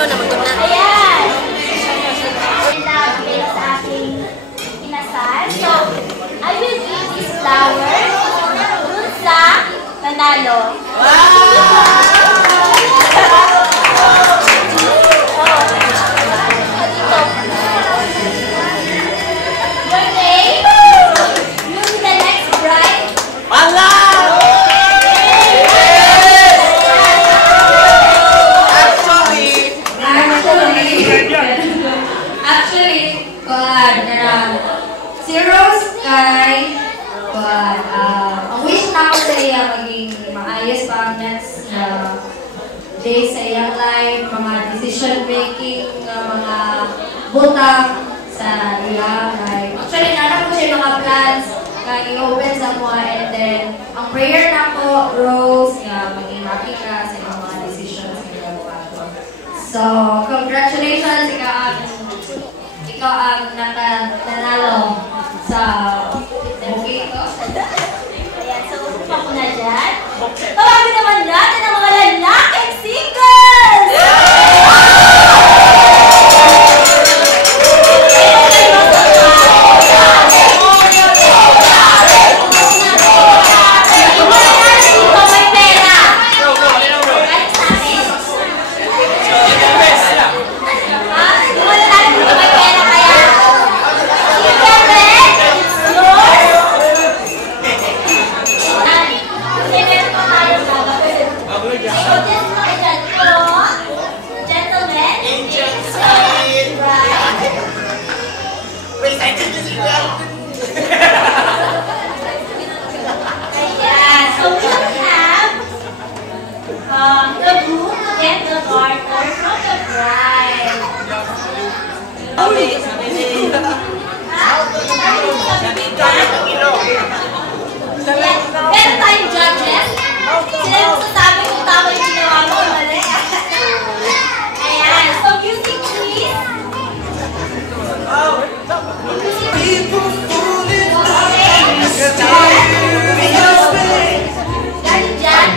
ano naman ko na. Ayan! Ilagay sa aking inasal. So, I will give this flower dun sa nanalo. Si Rose kay ang wish na ako sa iya maging maayos pa ang next day sa iyang life, mga decision making, mga butang sa iyang life. Actually, nanak ko siya mga plans kaya i-open sa mga, and then ang prayer na ko, Rose, nga maging happy ka sa iyong mga decisions na ginagawa ko. So, congratulations, ikaw ang nanalo sa booking ko. Ayan, so upo ko na dyan. Tawagin naman natin ang mga lalaking singles! Meron tayong judges. Sila yung masasabi kung tama yung ginawa mo o mali. Ayan. So, music please. Galing dyan.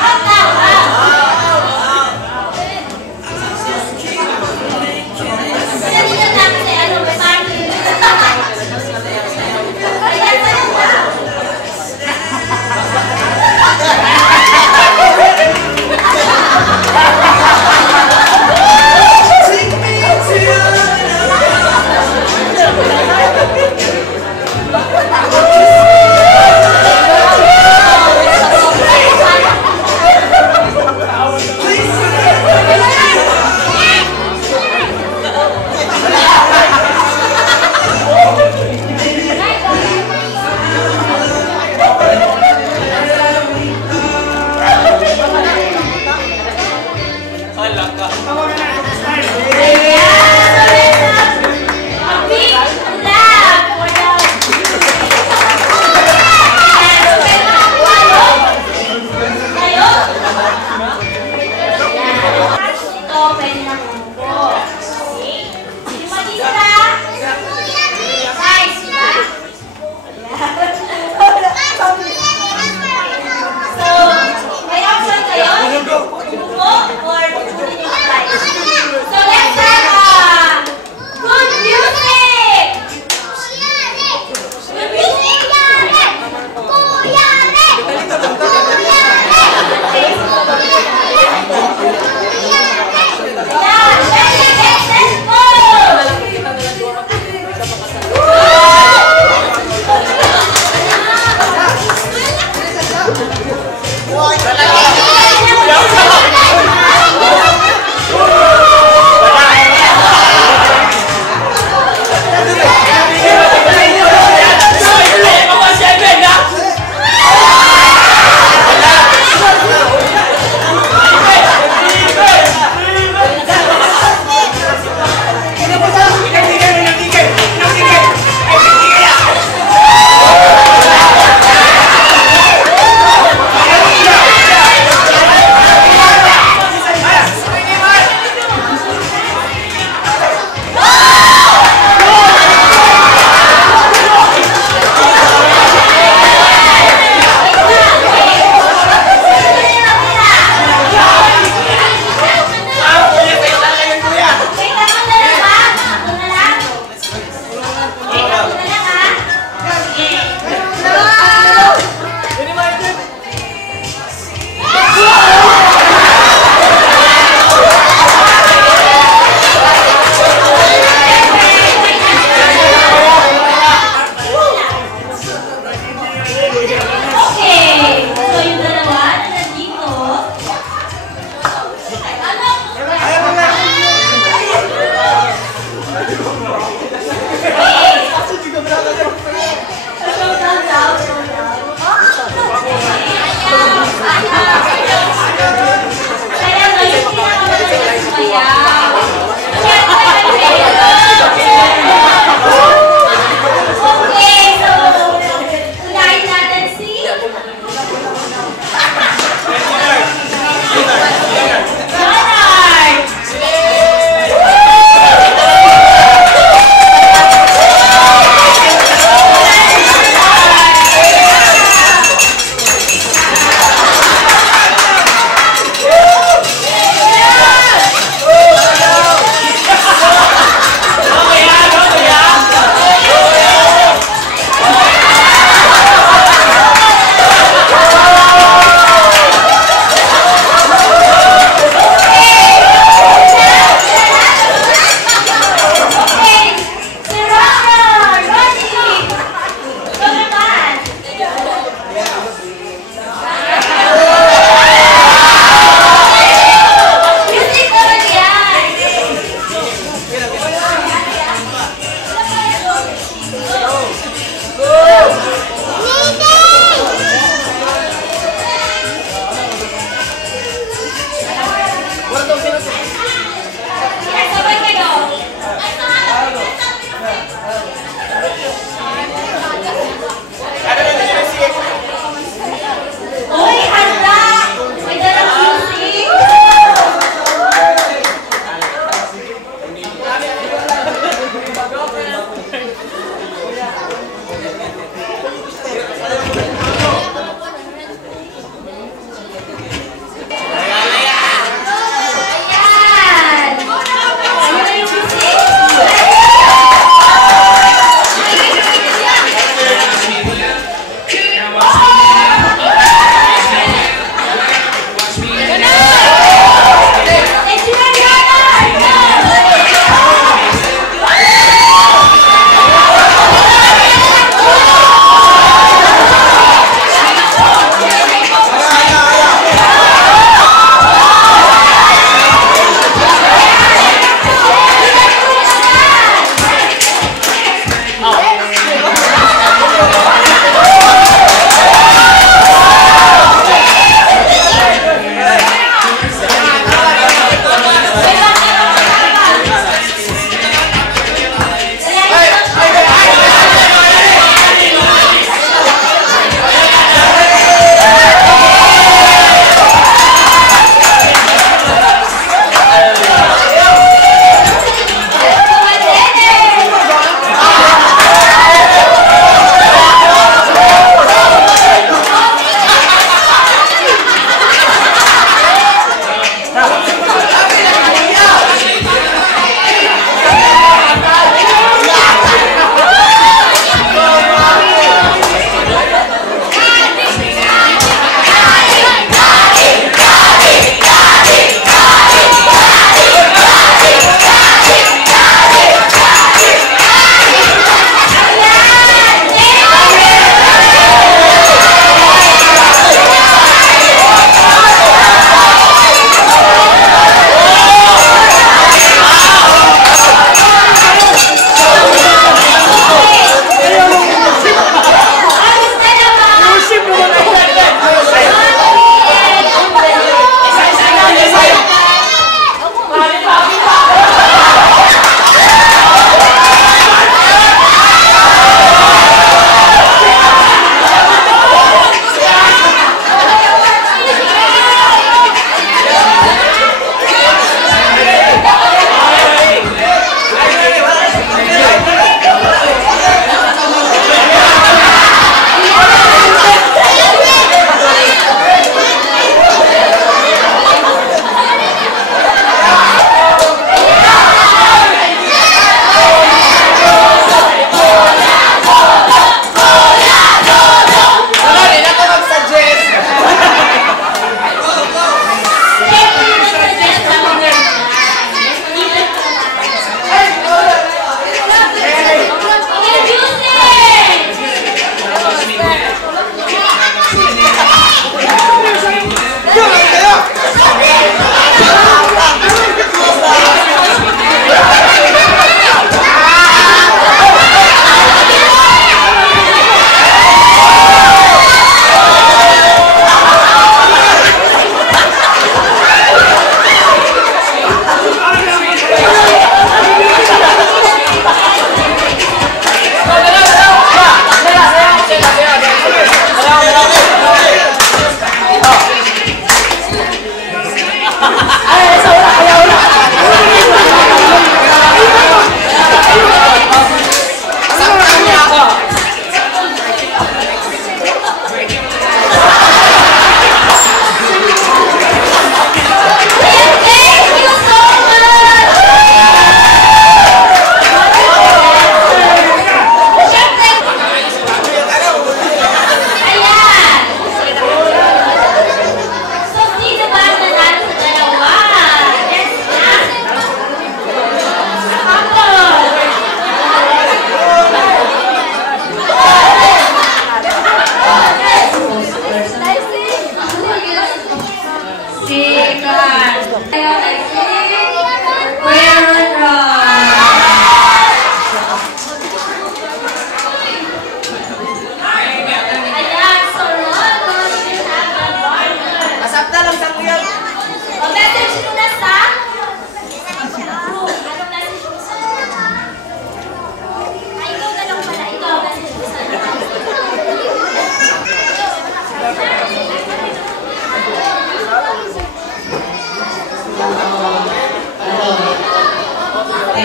Out now, out. Dito na kasi ano, may party. Ayan, sayo na.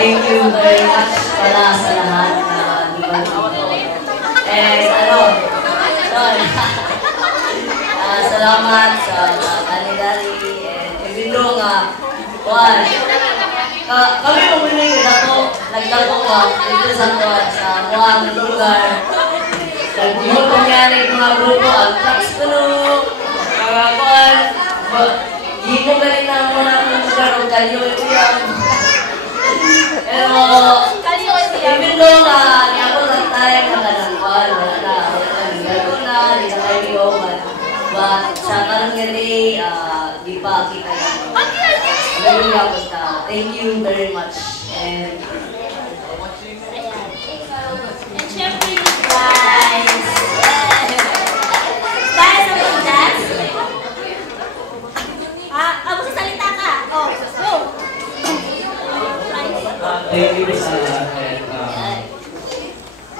thank you very much pala sa lahat na diba dito. Salamat sa kanilari and even though nga, kami pumiling nagdako ka dito sa mga lugar. Nagdihot nangyari mga grupo, ang tracks ko no, mga kuwan, hindi ko galing na muna ng lugar o kalyo yan. Pero, even though nga, hindi ako nagtayang na kalangkuan, wala na kayo niyo, but sa karanggali, di pa kita yan. Thank you very much. And syempre, guys. Guys, ang mag-dance. Magsasalita ka. Oh, go. Thank you sa lahat.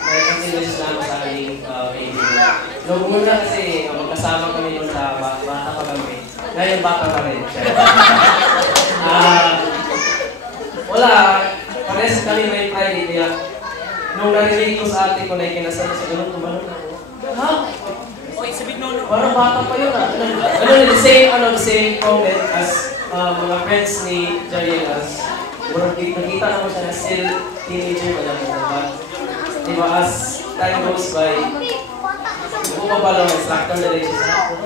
May continuous lang sa aking baby. Noong muna kasi magkasama kami noon sa bata pa kami. Ngayon bata pa rin. Wala, pares kami may pride niya. Nung narinig ko sa ate ko na ikinasal sa ganun, tumalong ako. Ha? Okay, sabihin no. Parang bata pa yun ah. The same comment as mga friends ni Jariel. Nakita naman siya na still teenager pa lang mo. Diba, as time goes by, kung pa pala instructor na rin siya.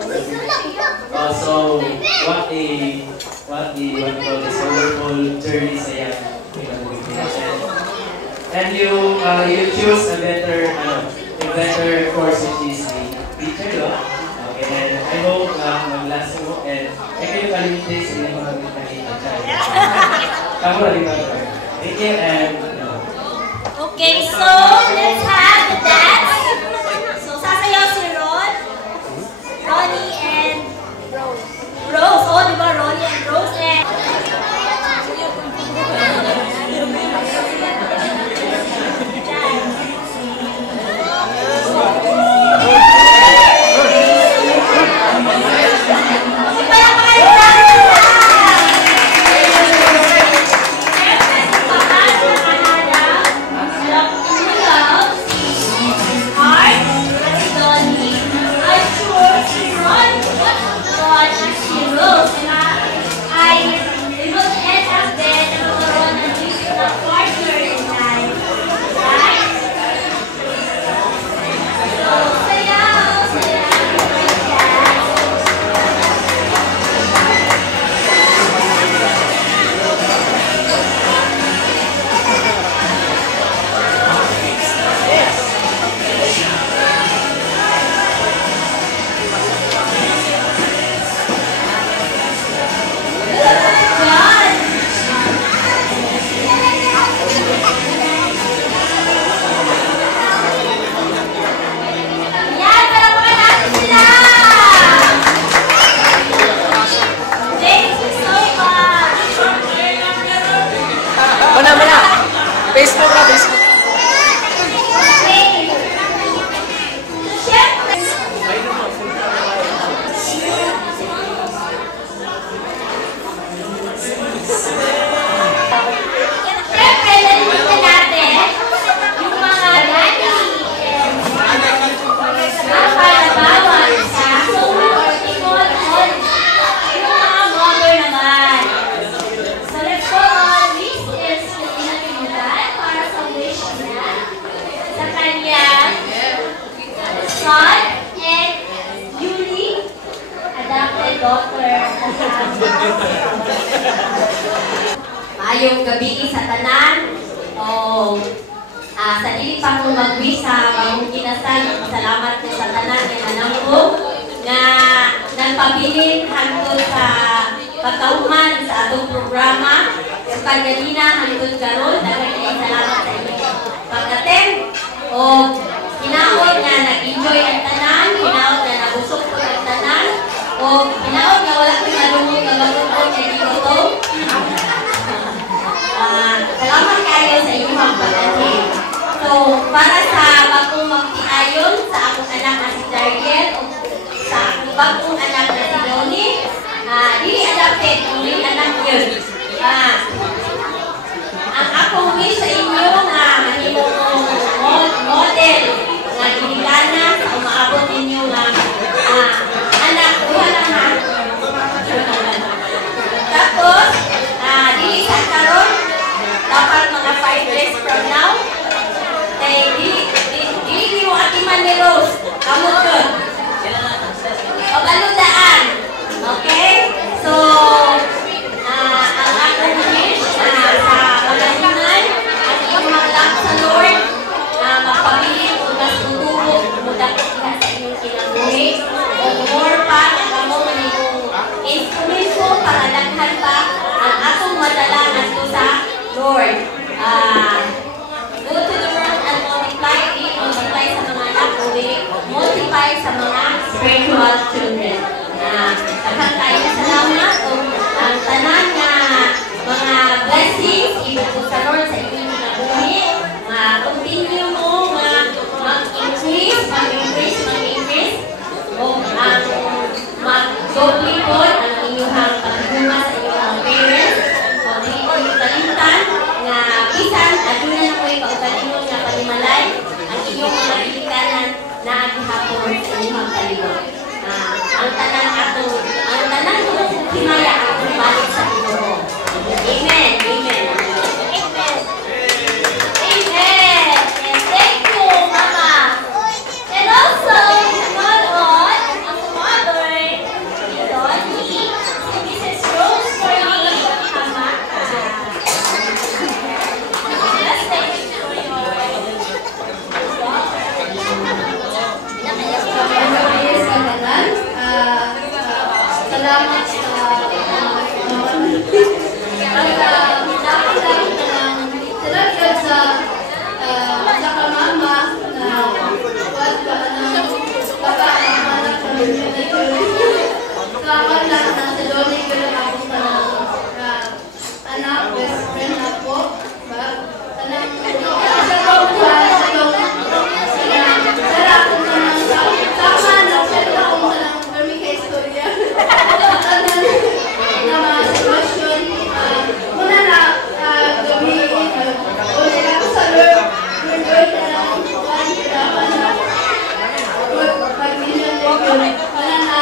So, what we call this wonderful journey sa yan. And you choose a better course which is the teacher, no? Okay, and I hope mag-last mo and kayo kalimutin sa inyo mga nakikita dyan. Tama na rin ba? Thank you and Okay, so let's have the dance. So sasayaw si Ronnie and Rose. Oh, di ba? Ronnie and Rose and Facebook na, Facebook. Maayong gabi sa tanan. Sa dili pa ko mag-wish sa bagong kinasal. Salamat po sa tanan ng anak ko nga nagpabilin hangtod sa pagkauman sa atong programa. Yung kanina hangtod karon, daghang salamat sa inyo pag-attend. O hinaot nga nag-enjoy ang tanan, hinaot nga nabusog ko ang tanan, o hinaot nga wala ko nalungog na magtungkol kay Dikoto. Salamat kayo sa inyong pag-attend. So, para sa bagong magtiayon sa akong anak na si Jariel o sa akong bagong anak na si Donnie, dili adopted, dili anak yun. ang akong wish sa inyo nga mahimo kong model nga ginikana sa umaabot ninyo nga anak duha lang ha. Tapos dili sa karon dapat mga 5 days from now kay dili mo atiman ni Rose kamot yun o baludaan. Okay? So ang akong wish sa mga hinay at inyong maglak sa Lord magpabilin o mas tutulog mudakot diha sa inyong kinabuhi o more pa na kamo manigong instrumento para daghan pa ang atong madala ngadto sa Lord. Go to the world and multiply. Multiply sa mga anak, multiply sa mga spiritual children. Daghang kayo salamat o ang tanan nga mga blessings ibutod sa Lord sa inyong kinabuhi. Continue mo mag-increase o mag-duplicate ang inyong pagduma sa inyong parents o inyong kalimtan nga bisan adunan ko ipagkalimon nga palimalay ang inyong mga ilikanan na gihapon sa inyong kalimon. Ang tanan ko himaya ang balik sa Ginoo. Amen. Amen. Amen. Amen. And thank you, Mama. And also, Malon, ang mother, si Donnie, si Mrs. Rose for me, Mama. Let's thank you for your salamat sa sa kamama na wala ka na pagkakamalak ka rin salamat lang na sa Lord ay gano'n ako sa anak, best friend ako tanang sa kawwa sa sarap ko na tama na sa ako na kami ka istorya na mga sitwasyon muna na gamitin o nila ko sa Lord Lord na lang kailangan na pag-milyon wala na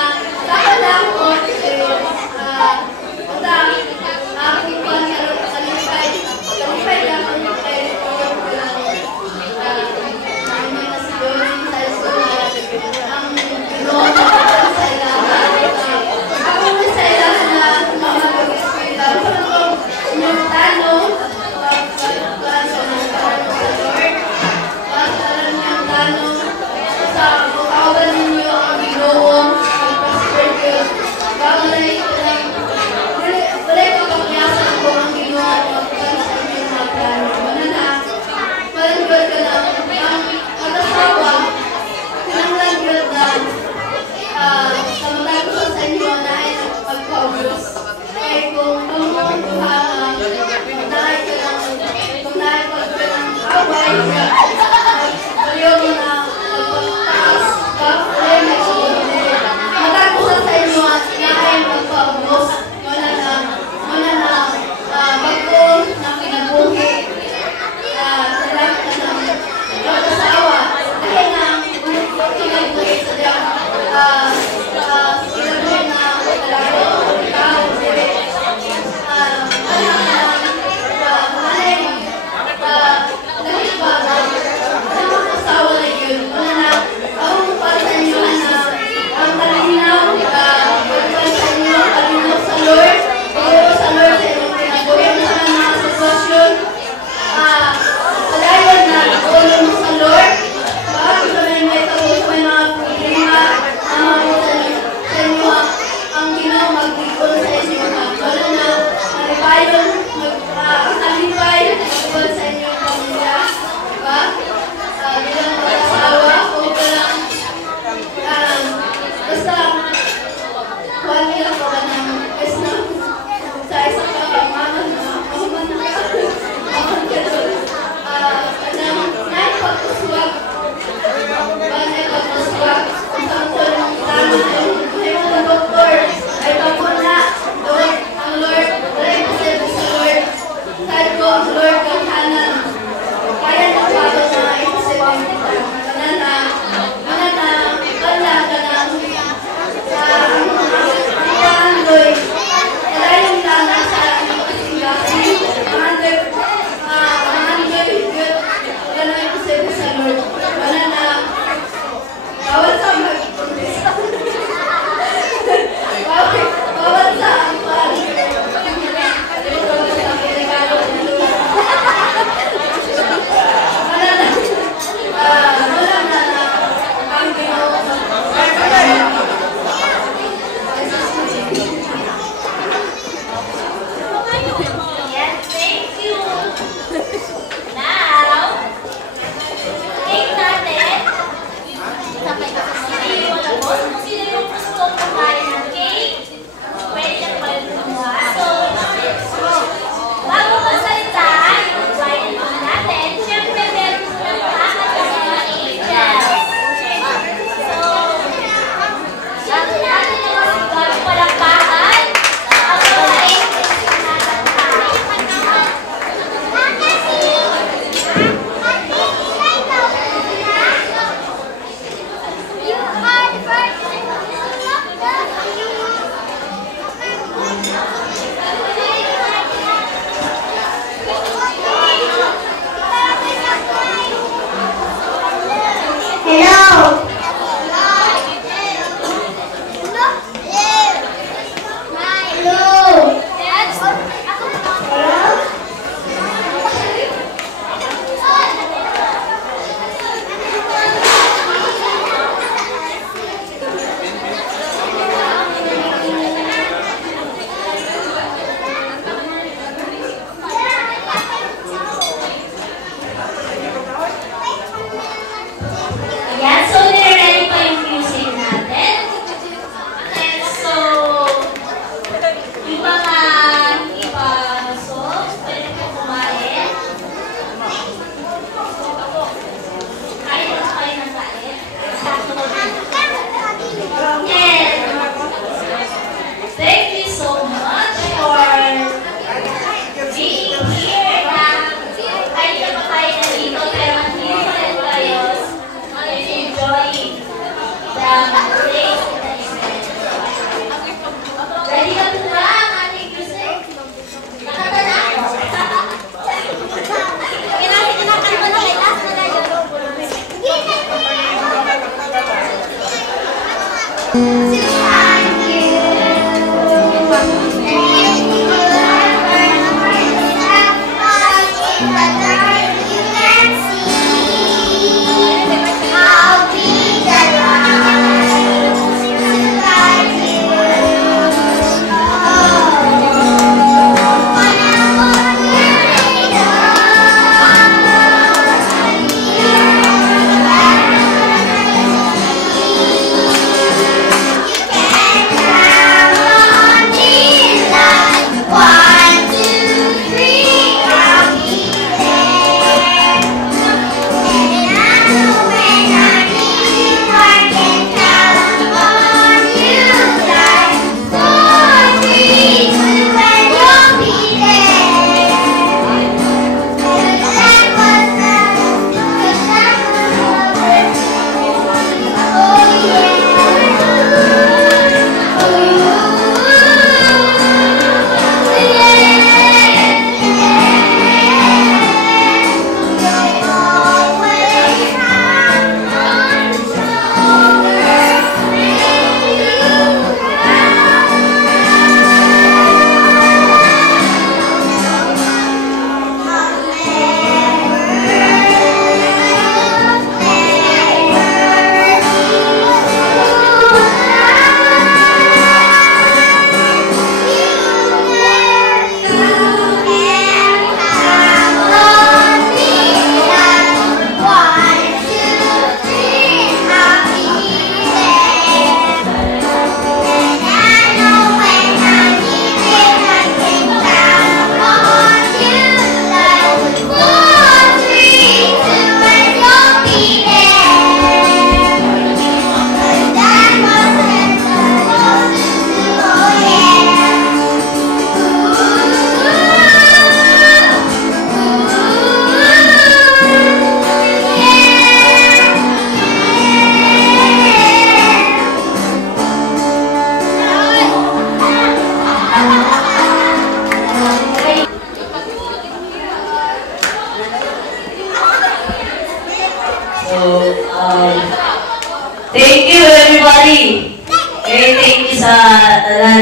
Daddy, thank you sa tanan.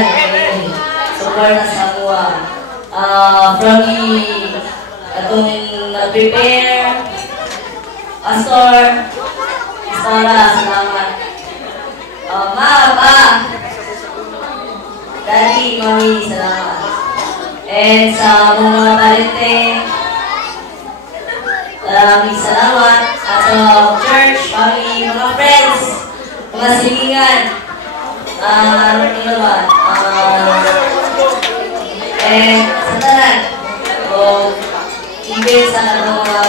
Support sa kuha. From the atong prepare Pastor, salamat. Ma, Pa, Daddy, Mami, salamat. And sa mga parente, maraming salamat. At sa church, family, mga friends, mga silingan, ano naman, and sa tanan, even sa mga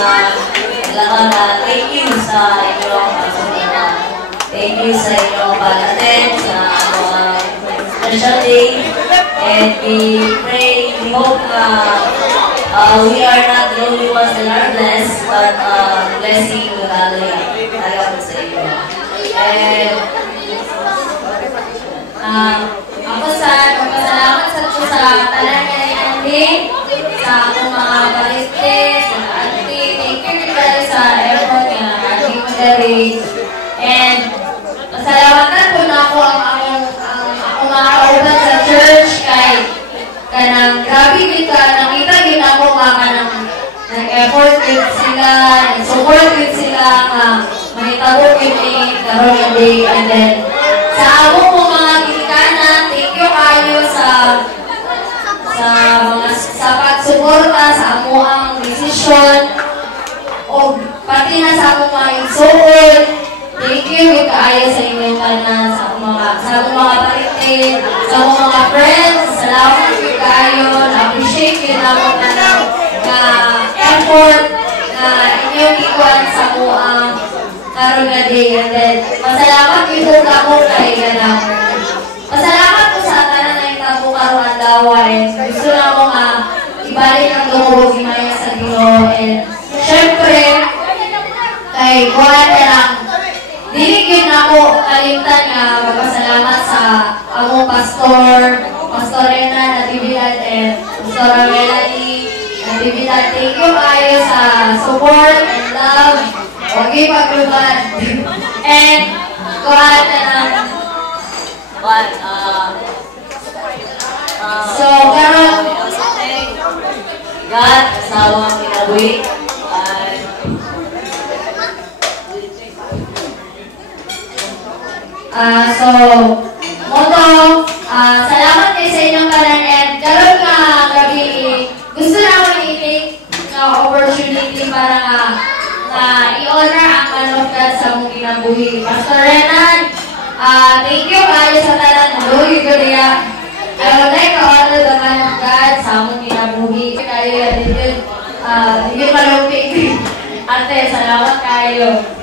thank you sa inyong pagsunod. Thank you sa inyong pag-attend sa special day. And we pray, we hope we are not the only ones that are blessed, but blessing to halaga sa inyo. And ako magpasalamat sa tanan ni Andy, sa akong mga bariste, sa auntie, thank you guys sa effort niya, aking magaling. And pasalamatan po na ako ang mga kauban sa church kay kanang grabe din ka, nakita din ako nag-effort din sila, nag-support din sila mahitabo yun karoon na day. And then sa ako po mga ginikanan, thank you kayo sa pagsuporta sa amo ang decision o pati na sa akong mga igsuon. Thank you kaayo sa inyong kanan, sa akong mga paritin, sa akong mga friends. Salamat kaayo, na-appreciate yun ako na effort na inyong ikuan sa ako ang karoon na day. And then masalamat ito ako kay ganang pasalamat ko sa tanan na itabo karoon ang dawan. Gusto na ako ibalik ang loob, imaya sa Ginoo. And syempre, kay Juan na lang, diligyan ako kalimtan nga magpasalamat sa among Pastor Rena Natividad and Pastor Melanie Natividad. Thank you kayo sa support and love. Huwag ipagluban. And Juan na lang. So, karon God, asawang kinabuhi. Salamat kayo sa inyong kanan. And karon nga gabi, gusto na ako i-take na opportunity para i-honor ang man of God sa mong kinabuhi. Pastor Renan, thank you kayo sa tanan. Lugi ko niya. I would like to honor the man of God sa mong kinabuhi. Kayo, hindi malupig. Ate, salamat kayo.